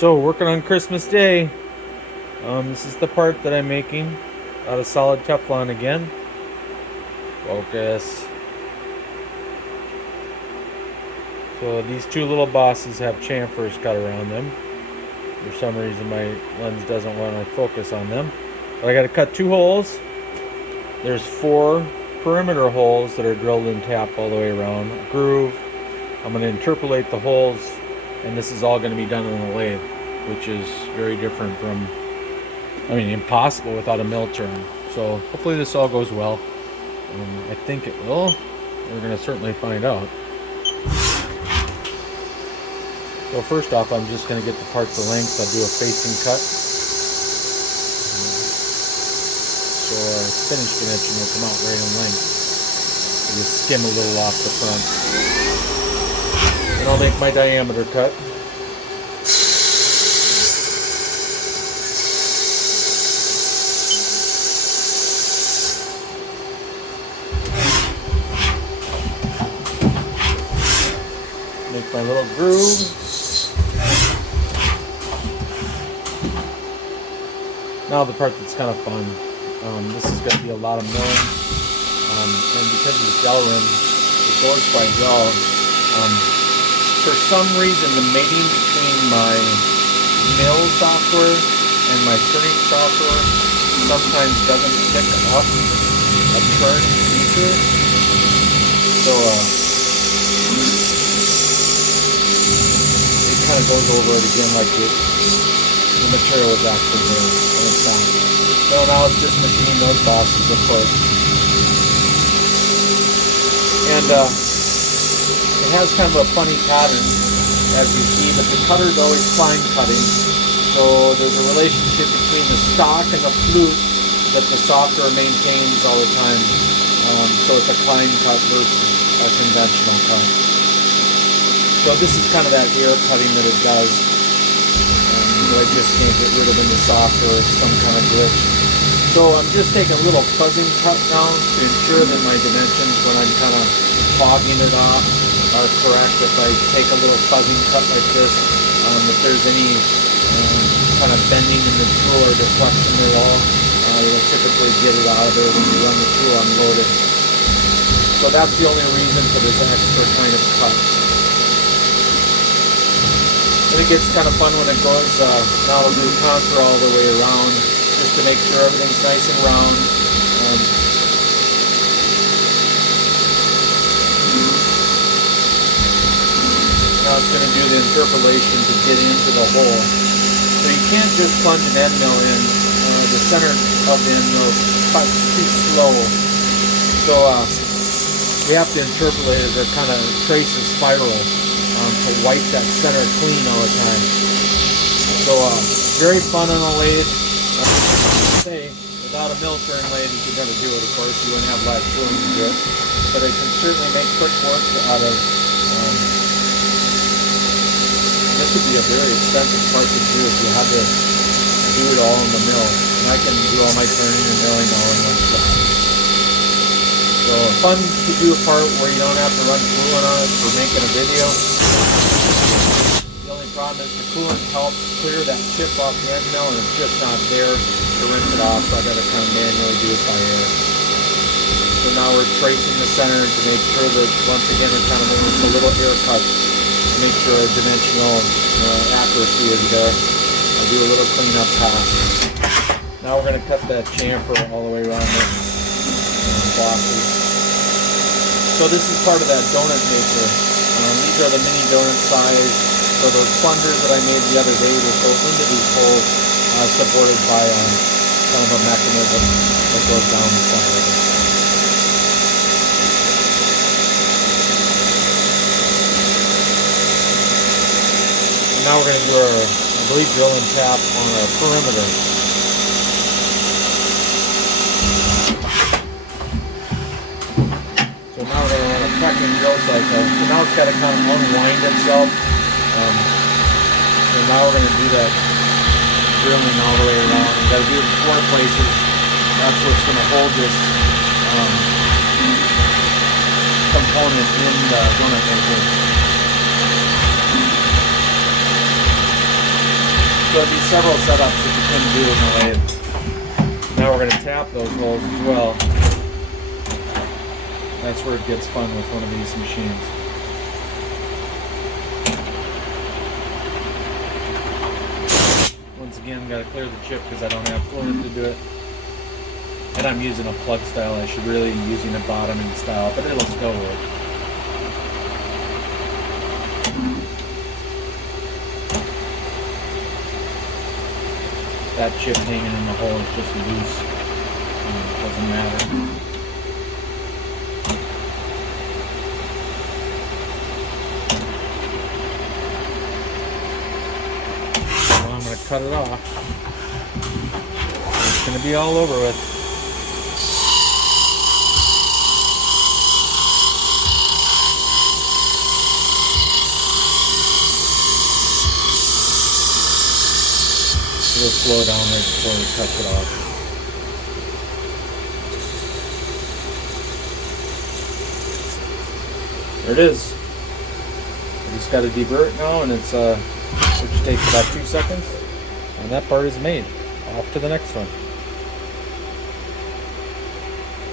So working on Christmas Day. This is the part that I'm making out of solid Teflon again. Focus. So these two little bosses have chamfers cut around them. For some reason my lens doesn't want to focus on them. But I got to cut 2 holes. There's 4 perimeter holes that are drilled and tapped all the way around. A groove. I'm going to interpolate the holes, and this is all going to be done on the lathe, which is very different from, impossible without a mill turn. So hopefully this all goes well. I think it will. We're going to certainly find out. So first off, I'm just going to get the parts the length. I'll do a facing cut. So our finished dimension will come out right in length. I'll just skim a little off the front. And I'll make my diameter cut. Make my little groove. Now the part that's kind of fun. This is going to be a lot of milling, and because of the gel rim, it goes by gel. For some reason, the mating between my mill software and my turning software sometimes doesn't pick up a turn feature. So it kind of goes over it again like the material is actually there, and it's not. So now it's just machining those bosses, of course. And it has kind of a funny pattern, as you see, but the cutter is always climb cutting. So there's a relationship between the stock and the flute that the software maintains all the time. So it's a climb cut versus a conventional cut. So this is kind of that air cutting that it does. That I just can't get rid of in the software. It's some kind of glitch. So I'm just taking a little fuzzing cut now to ensure that my dimensions, when I'm kind of fogging it off, are correct. If I take a little fuzzing cut like this, if there's any kind of bending in the tool or deflection at all, you'll typically get it out of there when you run the tool unloaded. So that's the only reason for this extra kind of cut. And it gets kind of fun when it goes, now we'll do contour all the way around, just to make sure everything's nice and round. Now it's going to do the interpolation to get into the hole. So you can't just plunge an end mill in. The center of the end mill cuts too slow. So we have to interpolate as it kind of trace a spiral. To wipe that center clean all the time. So very fun on a lathe. Without a mill turn lathe you could never do it, of course. You wouldn't have live tooling to do it. But it can certainly make quick work out of this would be a very expensive part to do if you had to do it all in the mill. And I can do all my turning and milling all in one shot. So fun to do a part where you don't have to run coolant on it for making a video. The only problem is the coolant helps clear that chip off the end mill, and it's just not there to rinse it off, so I got to kind of manually do it by air. So now we're tracing the center to make sure that, once again, we're kind of moving a little air cut to make sure our dimensional accuracy is there. I'll do a little cleanup pass. Now we're going to cut that chamfer all the way around this bosses. So this is part of that donut maker. These are the mini donut size. So those plungers that I made the other day will go into these holes, supported by kind of a mechanism that goes down the center of it. And now we're going to do our, I believe, drill and tap on our perimeter. So now we're going to run a cracking drill cycle. So now it's got to kind of unwind itself. So now we're going to do that drilling all the way around. We've got to do it in 4 places. That's what's going to hold this component in the donut maker. there'll be several setups that you can do in the lathe. Now we're going to tap those holes as well. That's where it gets fun with one of these machines. Once again, got to clear the chip because I don't have fluid to do it. And I'm using a plug style. I should really be using a bottoming style, but it'll still work. That chip hanging in the hole is just loose. It doesn't matter. So I'm going to cut it off. It's going to be all over with. It'll slow down right before it cuts it off. There it is. I just got to deburr it now, and it's which takes about 2 seconds, and that part is made. Off to the next one.